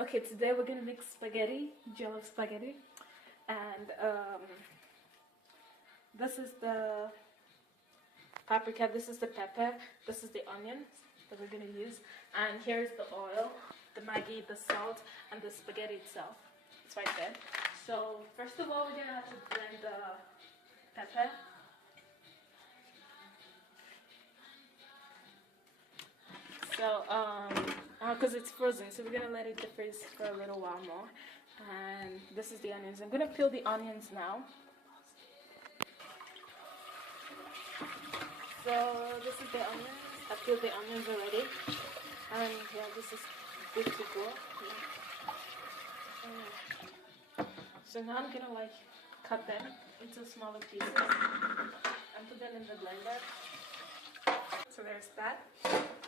Okay, today we're gonna make spaghetti, jello spaghetti, and this is the paprika, this is the pepper, this is the onions that we're gonna use, and here's the oil, the Maggi, the salt, and the spaghetti itself. It's right there. So first of all, we're gonna have to blend the pepper. So because it's frozen, so we're gonna let it defrost for a little while more. And this is the onions. I'm gonna peel the onions now. So this is the onions. I peeled the onions already, and yeah, this is good to go. Yeah. So now I'm gonna like cut them into smaller pieces and put them in the blender. So there's that.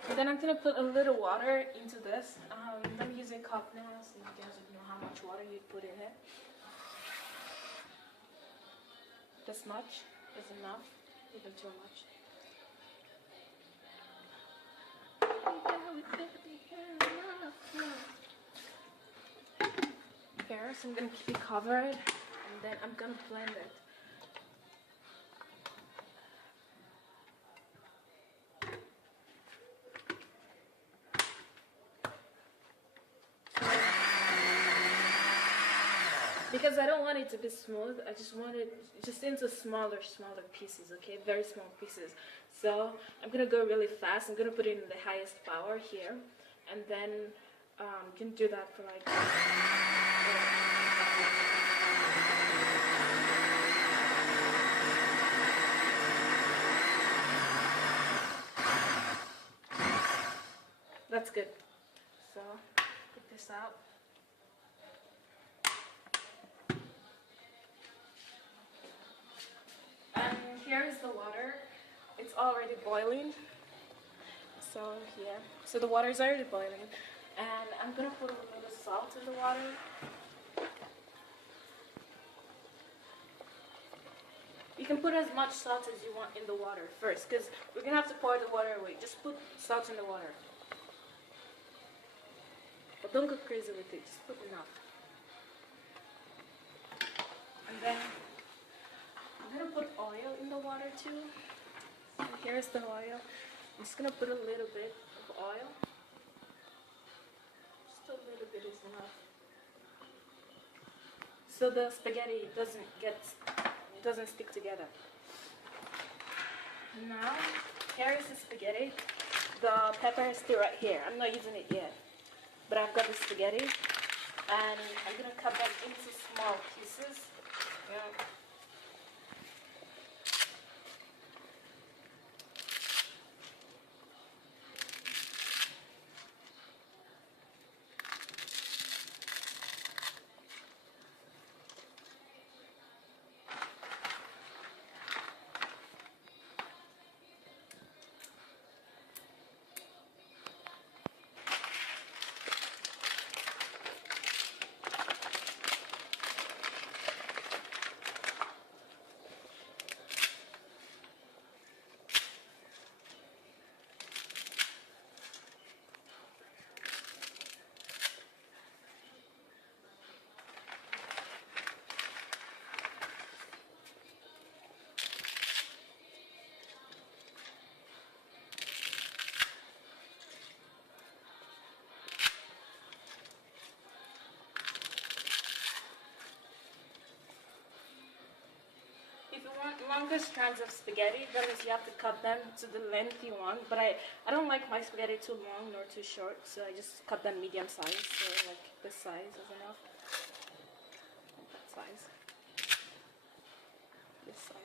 And then I'm gonna put a little water into this. I'm using a cup now, so you guys would know how much water you put in it. This much is enough, even too much. Here, so I'm gonna keep it covered, and then I'm gonna blend it. Because I don't want it to be smooth, I just want it just into smaller pieces, okay? Very small pieces. So I'm gonna go really fast. I'm gonna put it in the highest power here, and then you can do that for like. That's good. So put this out. And here is the water. It's already boiling. So here. So the water is already boiling. And I'm gonna put a little salt in the water. You can put as much salt as you want in the water first, because we're gonna have to pour the water away. Just put salt in the water. But don't go crazy with it, just put enough. And then I'm gonna put oil in the water too. So here's the oil. I'm just gonna put a little bit of oil. Just a little bit is enough. So the spaghetti doesn't stick together. Now, here is the spaghetti. The pepper is still right here. I'm not using it yet. But I've got the spaghetti, and I'm gonna cut them into small pieces. Yeah. If you want longer strands of spaghetti, that means you have to cut them to the length you want. But I don't like my spaghetti too long nor too short, so I just cut them medium size. So like this size is enough. That size. This size.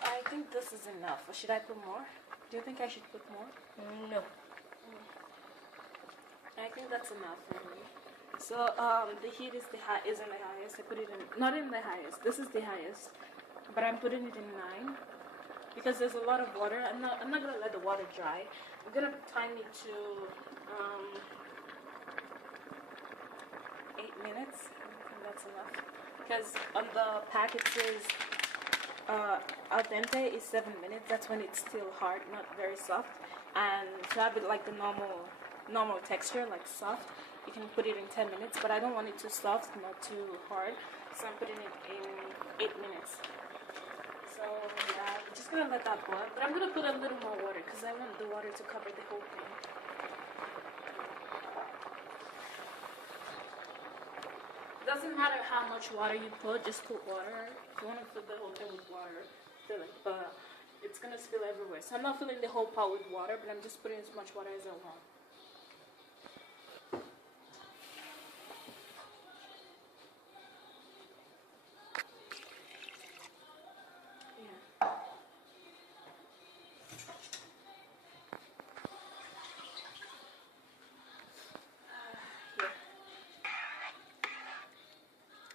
I think this is enough. Or should I put more? Do you think I should put more? No. I think that's enough for me. So the heat is isn't the highest. I put it in, not in the highest. This is the highest, but I'm putting it in 9 because there's a lot of water. I'm not gonna let the water dry. I'm gonna time it to 8 minutes. I think that's enough because on the pack it says al dente is 7 minutes. That's when it's still hard, not very soft. And to have it like the normal texture, like soft, you can put it in 10 minutes, but I don't want it too soft, not too hard, so I'm putting it in 8 minutes. So yeah, I'm just gonna let that boil, but I'm gonna put a little more water because I want the water to cover the whole thing. Doesn't matter how much water you put, just put water. If you want to fill the whole thing with water, fill it, but it's gonna spill everywhere. So I'm not filling the whole pot with water, but I'm just putting as much water as I want.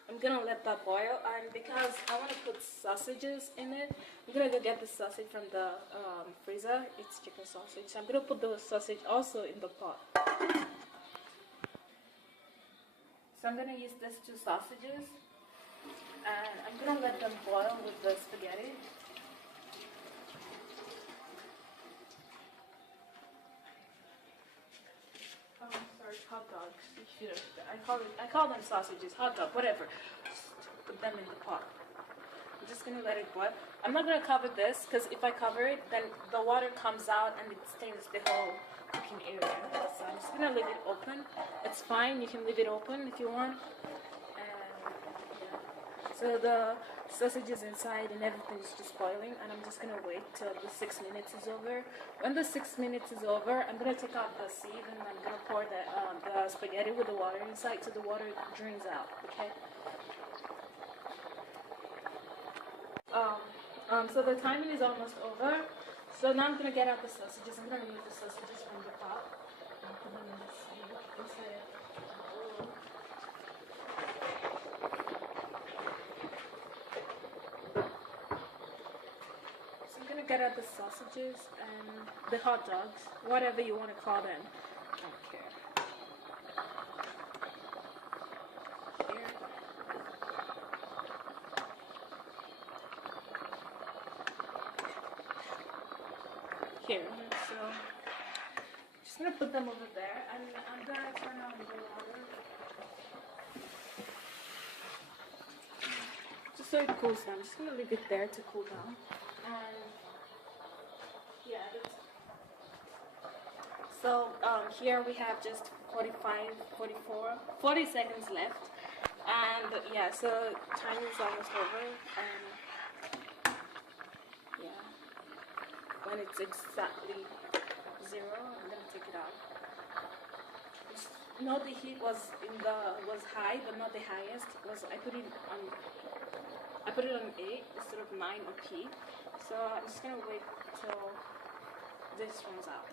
I'm gonna let that boil, and because I want to put sausages in it, I'm gonna go get the sausage from the freezer. It's chicken sausage. So I'm gonna put the sausage also in the pot. So I'm gonna use these 2 sausages, and I'm gonna let them boil with the spaghetti. Oh, I'm sorry, hot dogs. I call them sausages, hot dog, whatever. Just put them in the pot. I'm just gonna let it boil. I'm not gonna cover this because if I cover it, then the water comes out and it stains the whole cooking area. So I'm just gonna leave it open. It's fine. You can leave it open if you want. And yeah. So the sausage is inside and everything is just boiling, and I'm just gonna wait till the 6 minutes is over. When the 6 minutes is over, I'm gonna take out the sieve and I'm gonna pour the spaghetti with the water inside so the water drains out. Okay. So the timing is almost over. So now I'm gonna get out the sausages. I'm gonna remove the sausages from the pot and put them in the sieve inside. Get out the sausages and the hot dogs, whatever you want to call them. I don't care. Here. So just gonna put them over there, and I'm gonna turn on the water just so it cools down. I'm just gonna leave it there to cool down. And yeah, so here we have just 40 seconds left, and yeah, so time is almost over, and yeah, when it's exactly 0, I'm gonna take it out. Just know the heat was high, but not the highest. I put it on 8 instead of 9 or P. So I'm just gonna wait till this runs out.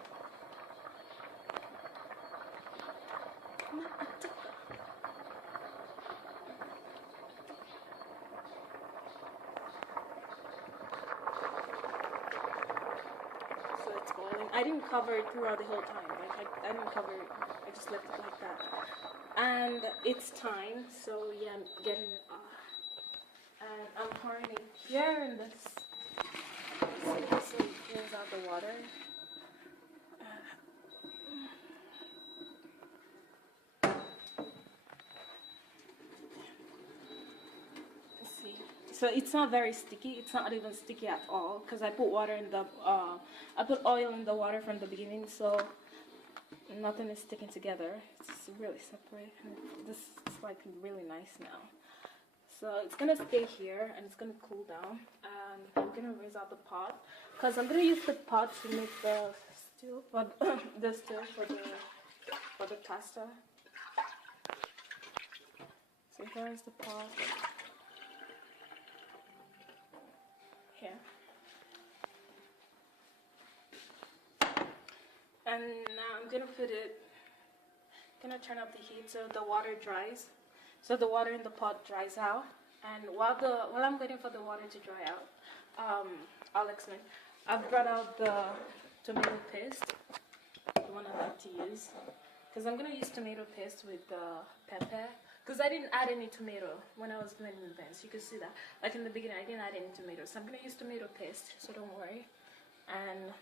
So it's boiling. I didn't cover it throughout the whole time. Like I didn't cover it. I just left it like that. And it's time. So yeah, I'm getting it off. And I'm pouring it here in this. So it cleans out the water. Let's see. So it's not very sticky. It's not even sticky at all because I put water in the. I put oil in the water from the beginning, so nothing is sticking together. It's really separate. This is like really nice now. So it's gonna stay here and it's gonna cool down. And I'm gonna raise out the pot because I'm gonna use the pot to make the stew, for the pasta. So here's the pot. Here. And now I'm gonna put it Gonna turn up the heat so the water dries, so the water in the pot dries out. And while I'm waiting for the water to dry out, I'll explain. I've brought out the tomato paste, the one I like to use, because I'm gonna use tomato paste with the pepper. Because I didn't add any tomato when I was blending the beans. You can see that. Like in the beginning, I didn't add any tomato, so I'm gonna use tomato paste. So don't worry. And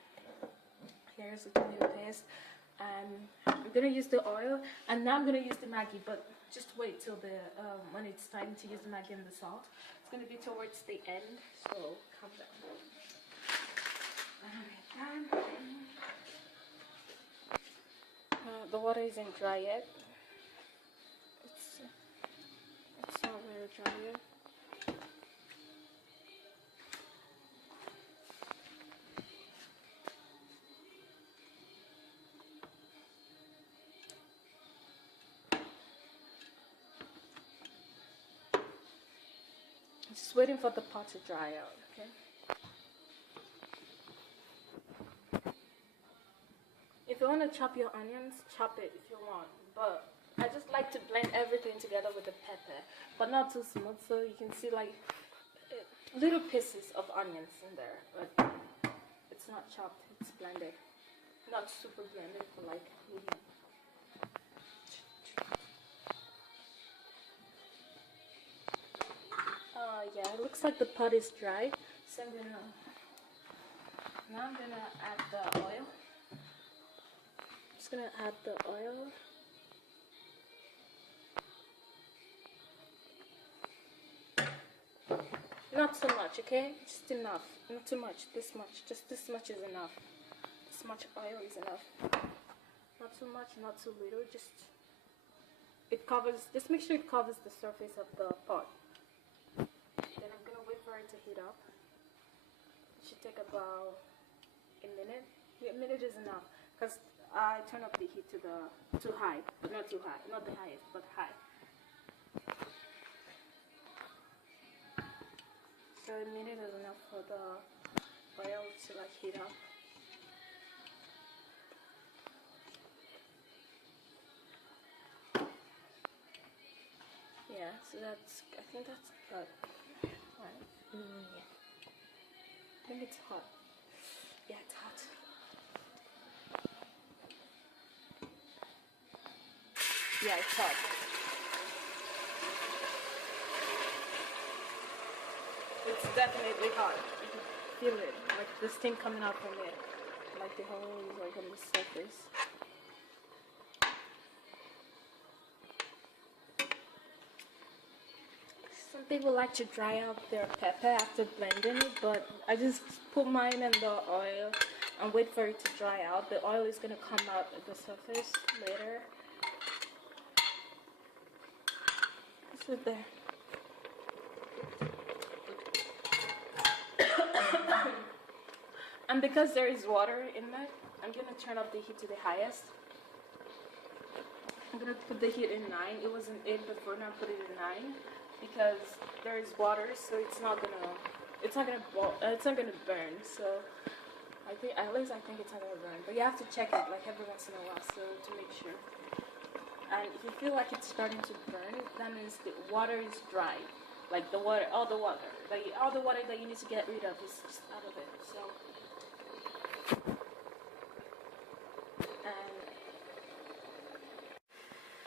here's the tomato paste. And I'm gonna use the oil, and now I'm gonna use the Maggi, but just wait till the when it's time to use the Maggi and the salt. It's gonna be towards the end, so calm down. The water isn't dry yet. It's not very dry yet. Just waiting for the pot to dry out, okay? If you want to chop your onions, chop it if you want. But I just like to blend everything together with the pepper, but not too smooth, so you can see like little pieces of onions in there. But it's not chopped, it's blended. Not super blended, but like medium. Yeah, it looks like the pot is dry, so now I'm gonna add the oil. Just gonna add the oil. Not so much, okay? Just enough. Not too much. This much. Just this much is enough. This much oil is enough. Not too much, not too little. Just make sure it covers the surface of the pot. Then I'm gonna wait for it to heat up. It should take about a minute. A minute is enough, because I turn up the heat to too high, but not too high, not the highest, but high. So a minute is enough for the oil to like heat up. Yeah, so I think that's good. Right. Yeah. I think it's hot. Yeah, it's hot. Yeah, it's hot. It's definitely hot. You can feel it, like the steam coming out from it, like the whole is like on the surface. Some people like to dry out their pepper after blending it, but I just put mine in the oil and wait for it to dry out. The oil is gonna come out at the surface later. Just sit there. And because there is water in that, I'm gonna turn up the heat to the highest. I'm gonna put the heat in 9. It was in 8 before, now put it in 9 because there is water, so it's not gonna burn. So at least I think it's not gonna burn. But you have to check it like every once in a while, so to make sure. And if you feel like it's starting to burn, that means the water is dry. Like all the water that you need to get rid of is just out of it. So.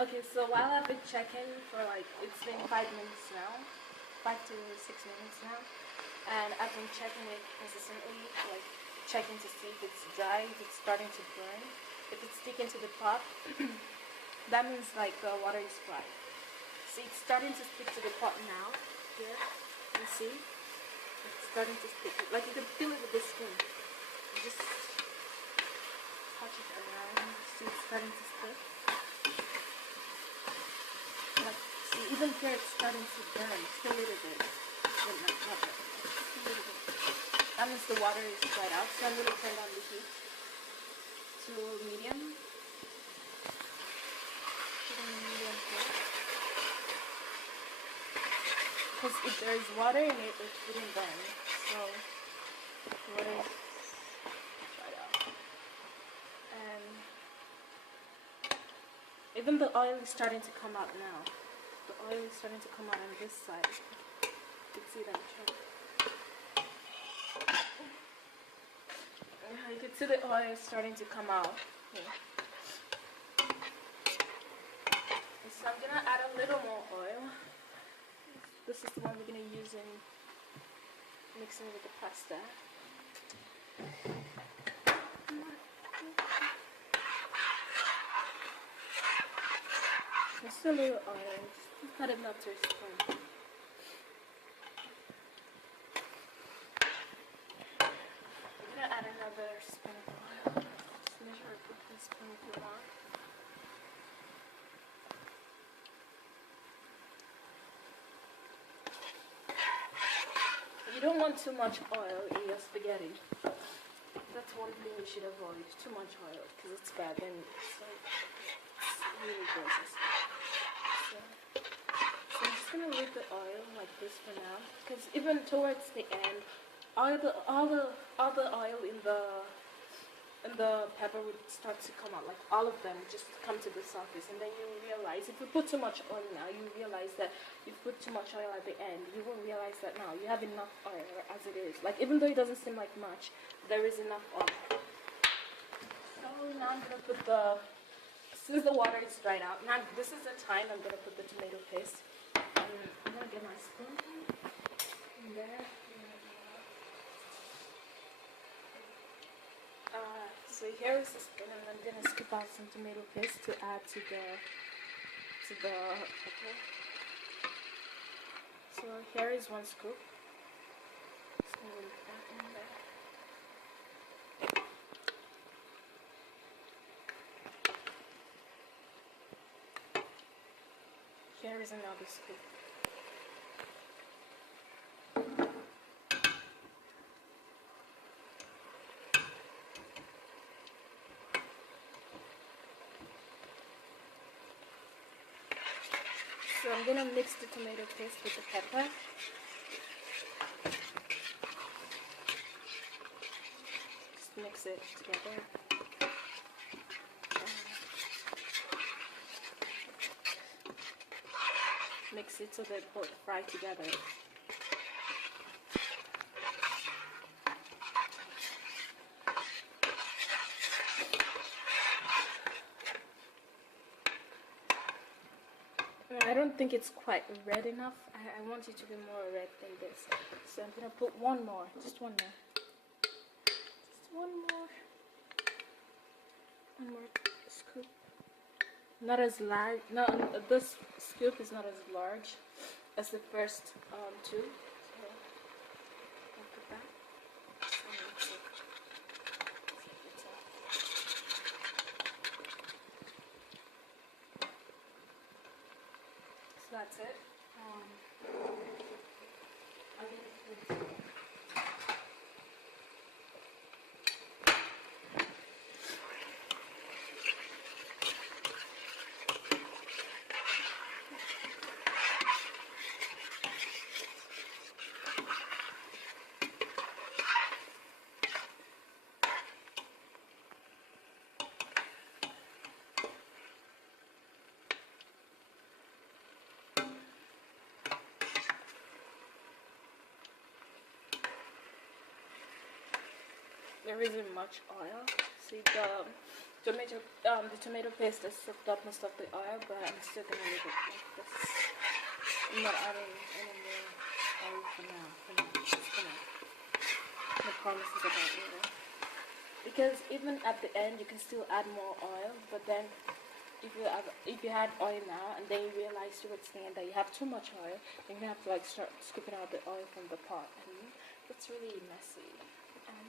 Okay, so while I've been checking for like, it's been 5 minutes now, 5 to 6 minutes now, and I've been checking it consistently, like checking to see if it's dry, if it's starting to burn. If it's sticking to the pot, that means like the water is dry. See, it's starting to stick to the pot now, here, you see? It's starting to stick, like you can feel it with the skin. You just touch it around, see it's starting to stick. See, even here it's starting to burn, just a little bit. But not that, just a little bit. That means the water is dried out, so I'm going to turn down the heat to medium. Because if there is water in it, it wouldn't burn. So, the water is dried out. And Even the oil is starting to come out now. The oil is starting to come out on this side. You can see that. You can see the oil starting to come out. Yeah. So I'm gonna add a little more oil. This is the one we're gonna use in mixing with the pasta. Just a little oil, just not enough to spoon. I'm gonna add another spoon of oil. Just measure it with this spoon if you want. You don't want too much oil in your spaghetti. That's one thing you should avoid. Too much oil, because it's bad and it's like really gross. So I'm just gonna leave the oil like this for now, because even towards the end, all the oil in the pepper would start to come out, like all of them just come to the surface, and then you realize if you put too much oil now, you realize that you've put too much oil at the end. You won't realize that now you have enough oil as it is. Like even though it doesn't seem like much, there is enough oil. So now I'm gonna put since the water is dried out, now this is the time I'm gonna put the tomato paste. I'm gonna get my spoon in there. So here is the spoon, and I'm gonna scoop out some tomato paste to add to the pepper. So here is one scoop. Just gonna leave that in there. Here is another scoop. So I'm gonna mix the tomato paste with the pepper. Just mix it together. Mix it so they both fry together. I don't think it's quite red enough. I want it to be more red than this. So I'm gonna put one more, just one more. Just one more scoop. Not as large, no, this scoop is not as large as the first two. So I'll put that. So that's it. There isn't much oil. See, the tomato paste has soaked up most of the oil, but I'm still gonna leave it like this. I'm not adding any more oil for now. Just gonna make promises about later. Because even at the end, you can still add more oil, but then if you add oil now and then you realize towards the end that you have too much oil, then you have to like start scooping out the oil from the pot, and it's really messy.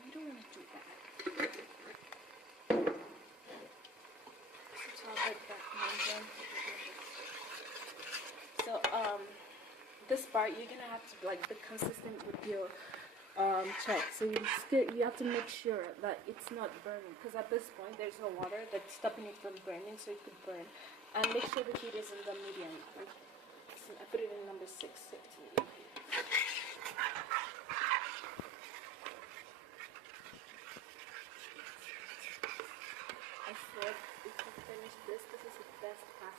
You don't want to do that. So I'll break that one. So this part you're gonna have to like be consistent with your check. So you have to make sure that it's not burning, because at this point there's no water that's stopping it from burning, so it could burn. And make sure the heat is in the medium. So I put it in number 6, 15. I said if you finish this is the best pasta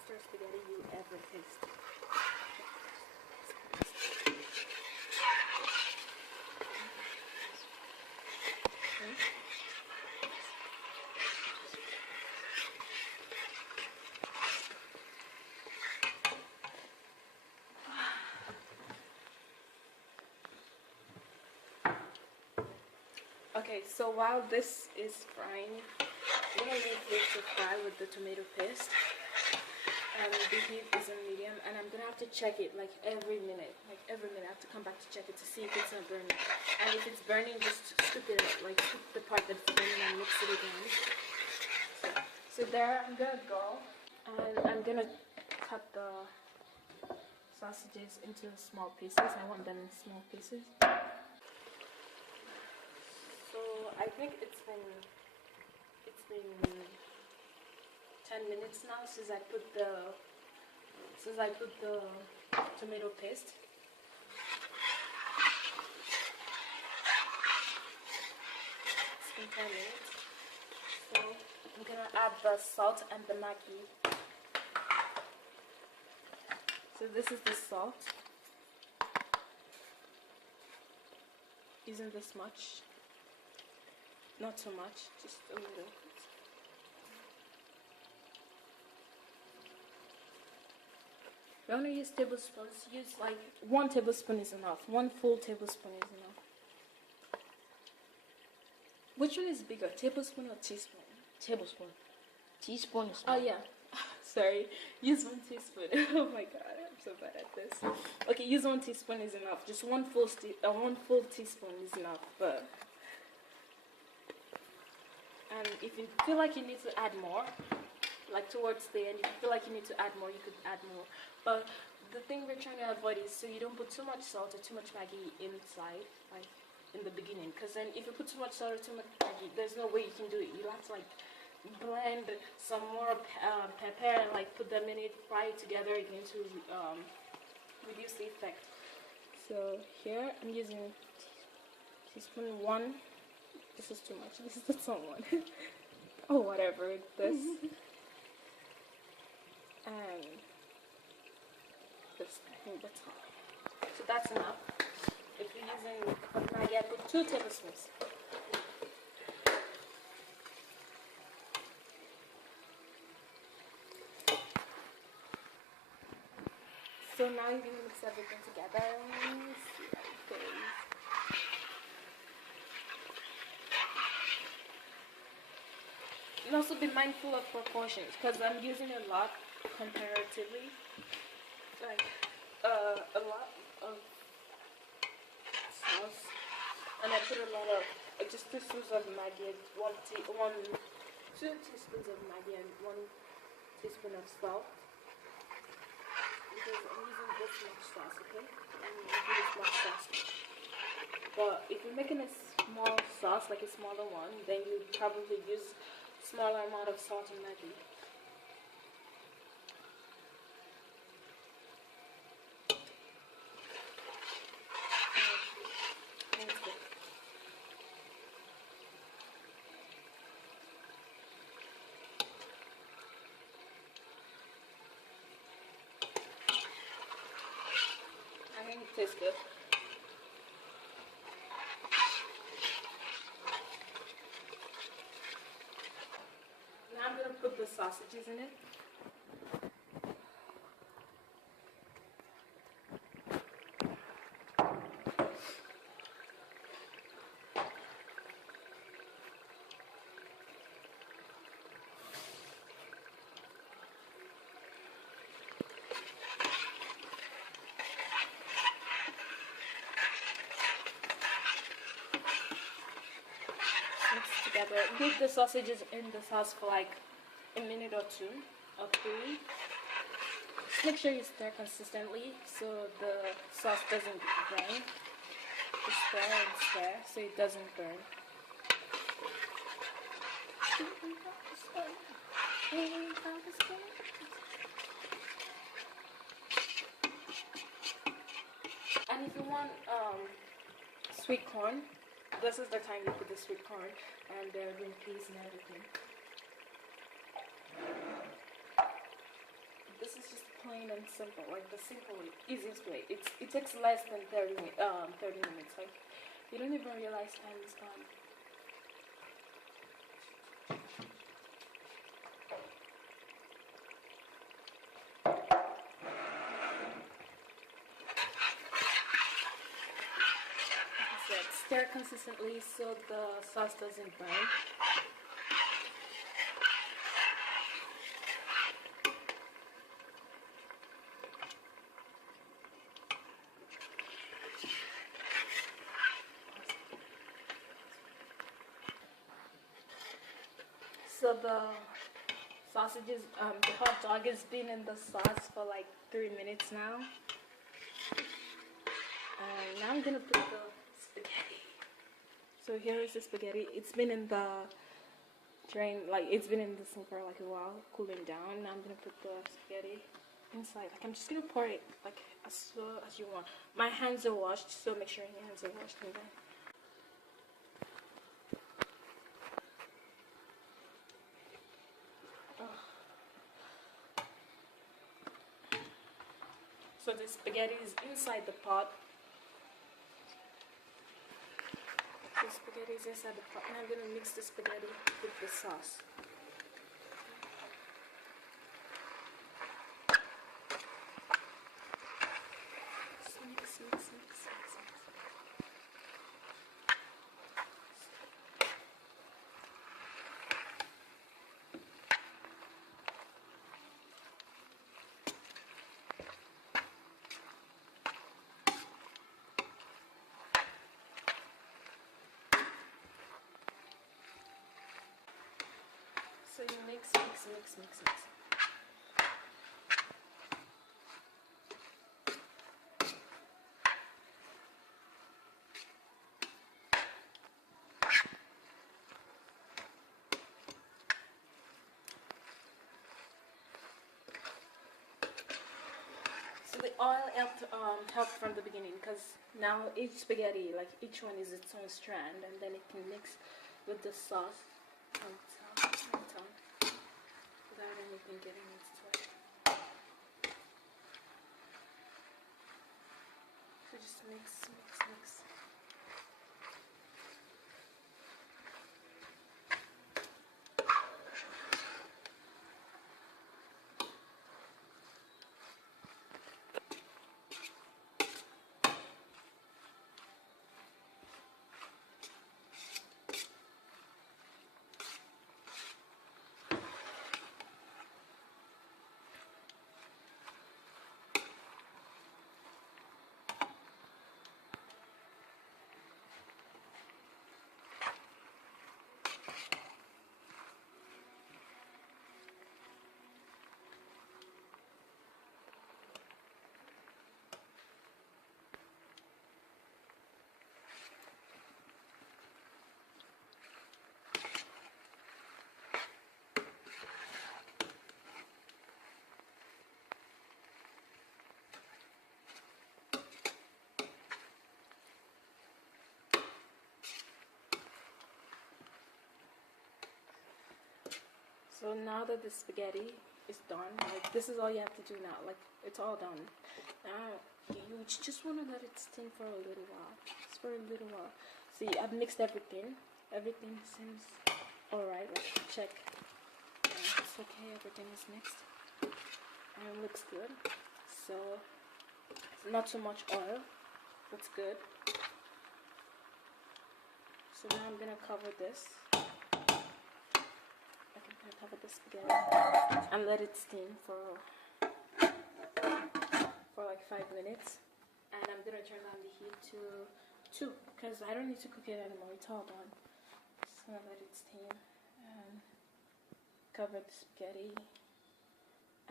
Okay, so while this is frying, I'm gonna leave this to fry with the tomato paste. And the heat is on medium, and I'm gonna have to check it like every minute. Like every minute, I have to come back to check it to see if it's not burning. And if it's burning, just scoop it up, like scoop the part that's burning and mix it again. So there, I'm gonna go, and I'm gonna cut the sausages into small pieces. I want them in small pieces. So I think it's been 10 minutes now since I put the tomato paste. It's been 10 minutes. So I'm gonna add the salt and the Maggi. So this is the salt. Isn't this much? Not too much, just a little. If you want to use tablespoons, use like 1 tablespoon is enough. 1 full tablespoon is enough. Which one is bigger, tablespoon or teaspoon? Tablespoon. Teaspoon is small. Oh yeah, sorry. Use 1 teaspoon. Oh my god, I'm so bad at this. Okay, use 1 teaspoon is enough. Just 1 full teaspoon is enough. But and if you feel like you need to add more, like towards the end, if you feel like you need to add more, you could add more. But the thing we're trying to avoid is so you don't put too much salt or too much Maggi inside, like in the beginning. Because then if you put too much salt or too much Maggi, there's no way you can do it. You'll have to like blend some more pepper and like put them in it, fry it together again to reduce the effect. So here I'm using teaspoon 1. This is too much. This is the wrong one. Oh, whatever. This. And this in the top. So that's enough. If you're using Maggi, I put 2 tablespoons. So now you're going to mix everything together. See how it goes. And also be mindful of proportions, because I'm using a lot comparatively, like a lot of sauce, and I put a lot of just 2 teaspoons of Maggi, 2 teaspoons of Maggi and 1 teaspoon of salt, because I'm using this much sauce, okay? I'm using this much sauce. But if you're making a small sauce, like a smaller one, then you probably use smaller amount of salt and Maggi. I think it tastes good. Now I'm going to put the sausages in it. Mix together. Leave the sausages in the sauce for like a minute or 2 or 3. Just make sure you stir consistently so the sauce doesn't burn. Just stir and stir so it doesn't burn. And if you want sweet corn, this is the time you put the sweet corn and the green peas and everything. This is just plain and simple, like the simple way, easiest way. It takes less than 30 minutes. Like you don't even realize time is gone. stir consistently so the sauce doesn't burn. So the sausages, the hot dog has been in the sauce for like 3 minutes now. And now I'm gonna put the spaghetti. So here is the spaghetti. It's been in the drain, like it's been in the sink for like a while, cooling down. Now I'm gonna put the spaghetti inside. Like I'm just gonna pour it like as slow as you want. My hands are washed, so make sure your hands are washed and then. So the spaghetti is inside the pot. The spaghetti is inside the pot, and I'm gonna mix the spaghetti with the sauce. Just mix. So you mix. So the oil helped from the beginning, because now each spaghetti, like each one is its own strand, and then it can mix with the sauce on top without anything getting its way. So just mix. So now that the spaghetti is done, like this is all you have to do now. Like it's all done. Now you just want to let it steam for a little while. Just for a little while. See, I've mixed everything. Everything seems alright. Let's check. It's okay. Everything is mixed. And it looks good. So not too much oil. That's good. So now I'm gonna cover this. Cover the spaghetti and let it steam for like 5 minutes, and I'm gonna turn down the heat to 2 because I don't need to cook it anymore. It's all done. Just gonna let it steam and cover the spaghetti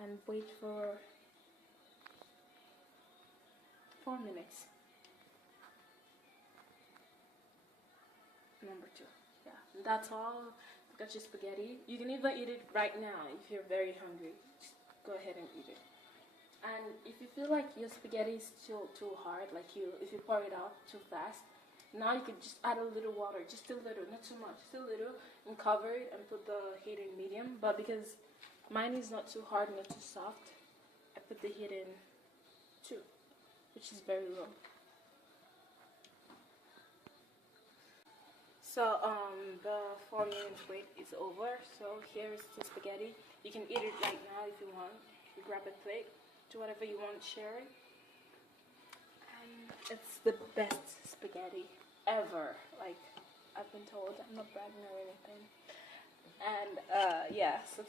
and wait for 4 minutes. Number 2. Yeah, that's all. Got your spaghetti. You can either eat it right now if you're very hungry. Just go ahead and eat it. And if you feel like your spaghetti is still too hard, like if you pour it out too fast, now you could just add a little water, just a little, not too much, just a little, and cover it and put the heat in medium. But because mine is not too hard, not too soft, I put the heat in 2, which is very low. So the 4 minutes wait is over. So here's the spaghetti. You can eat it right now if you want. You grab a plate, do whatever you want, share it. And it's the best spaghetti. ever. Like, I've been told. I'm not bragging or anything. And yeah, so